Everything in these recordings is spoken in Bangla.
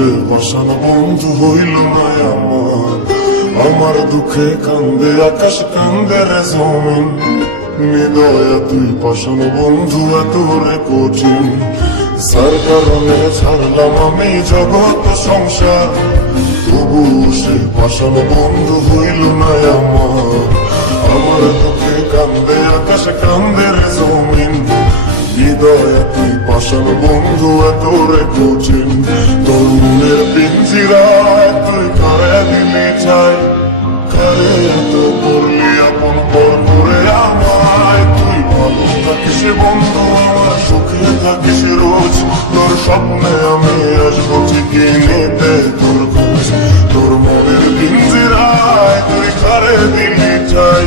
সে বসানো বন্ধু হইল না আমার। আমার দুঃখে কান্দে আকাশ, কান্দে রে জমিন। হৃদয়ে তুই পাশানো বন্ধু এত রে কঠিন। যার কারণে ছাড়লাম আমি জগৎ সংসার, তবু সে পাশানো বন্ধু হইল না আমার। আমার দুঃখে কান্দে আকাশ, কান্দে রে জমিন। হৃদয়ে তুই পাশানো বন্ধু এত রে কঠিন। তোর মনের পিঞ্জিরায় তুই করে দিলি ছাই, কারে এত করলি আপন পর করে আমায়। তুই ভালো থাকিস বন্ধু আমার, সুখে থাকিস রোজ। তোর স্বপ্নে আমি আসবো ঠিকই নিতে তোর খোঁজ। তোর মনের পিঞ্জিরায় তুই কারে দিলি ছাই,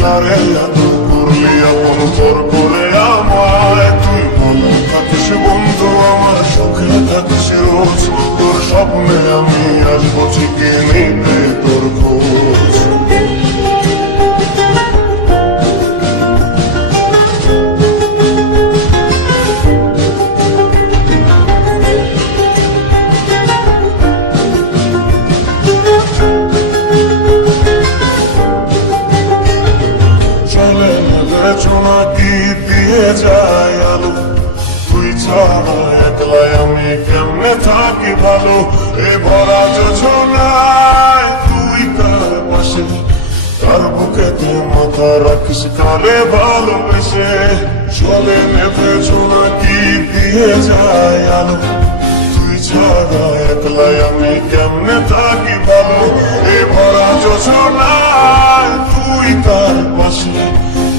কারে এত করলি আপন পর করে আমায়। তুই ভালো থাকিস বন্ধু আমার, সুখে থাকিস রোজ। তোর স্বপ্নে আমি আসবো ঠিকই নিতে তোর খোঁজ। চলে নেবে জোনাকি দিয়ে যায় আলো, তুই ছাড়া একলাই আমি কেমনে থাকি ভালো। এ ভরা যোজনায় তুই কার পাশে, তার বুকেতে মাথা রাখিস কালে ভালোবেসে। চলে নেবে জোনাকি দিয়ে যায় আলো, তুই ছাড়া একলাই আমি কেমনে থাকি ভালো। এ ভরা যোজনায় তুই কার পাশে,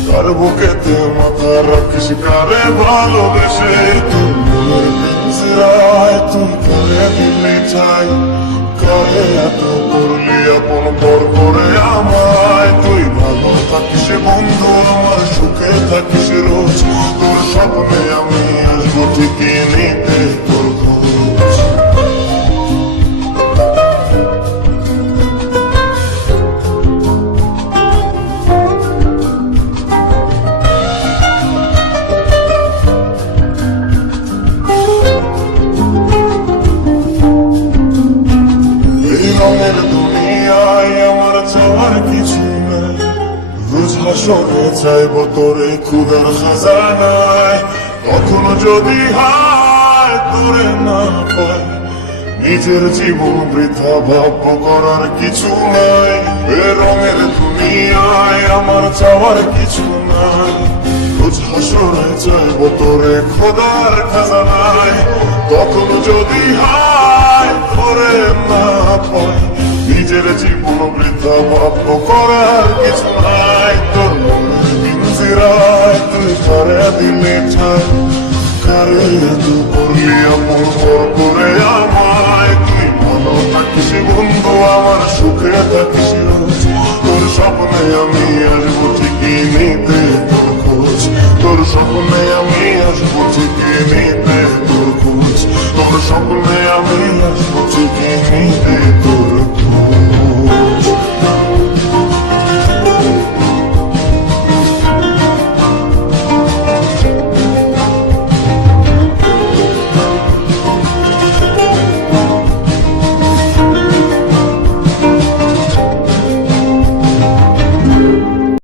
কার বুকেতে মাথা রাখিস কারে ভালোবেসে। তোর মনের পিঞ্জিরায় তুই কারে দিলি ছাই, কারে এত করলি আপন পর করে আমায়। তুই ভালো থাকিস বন্ধু আমার, সুখে থাকিস রোজ। তোর স্বপ্নে আমি আসবো ঠিকই নিতে তোর খোঁজ। রঙের দুনিয়ায় আমার চাওয়ার কিছু নাই, রোজ হাসরে চাইব তোরে ক্ষুধার খাজানায়। কখনো যদি হায় তোরে না পাই, নিজের জীবন বৃথা ভাব্য করার কিছু নাই। এ রঙের দুনিয়ায় আমার চাওয়ার কিছু নাই, রোজ হাসরে চাইব তোরে খোদার খাজানায়। কখনো যদি হায় তোরে না পাই, নিজের জীবন বৃথা ভাব্য করার কিছু নাই। তোর মনের পিঞ্জিরায় তুই কারে দিলি ছাই, কারে এত করলি আপন পর করে আমায়। তুই ভালো থাকিস বন্ধু আমার, সুখে থাকিস রোজ। তোর স্বপ্নে আমি আসবো ঠিকই নিতে তোর খোঁজ। তোর স্বপ্নে আমি আসবো ঠিকই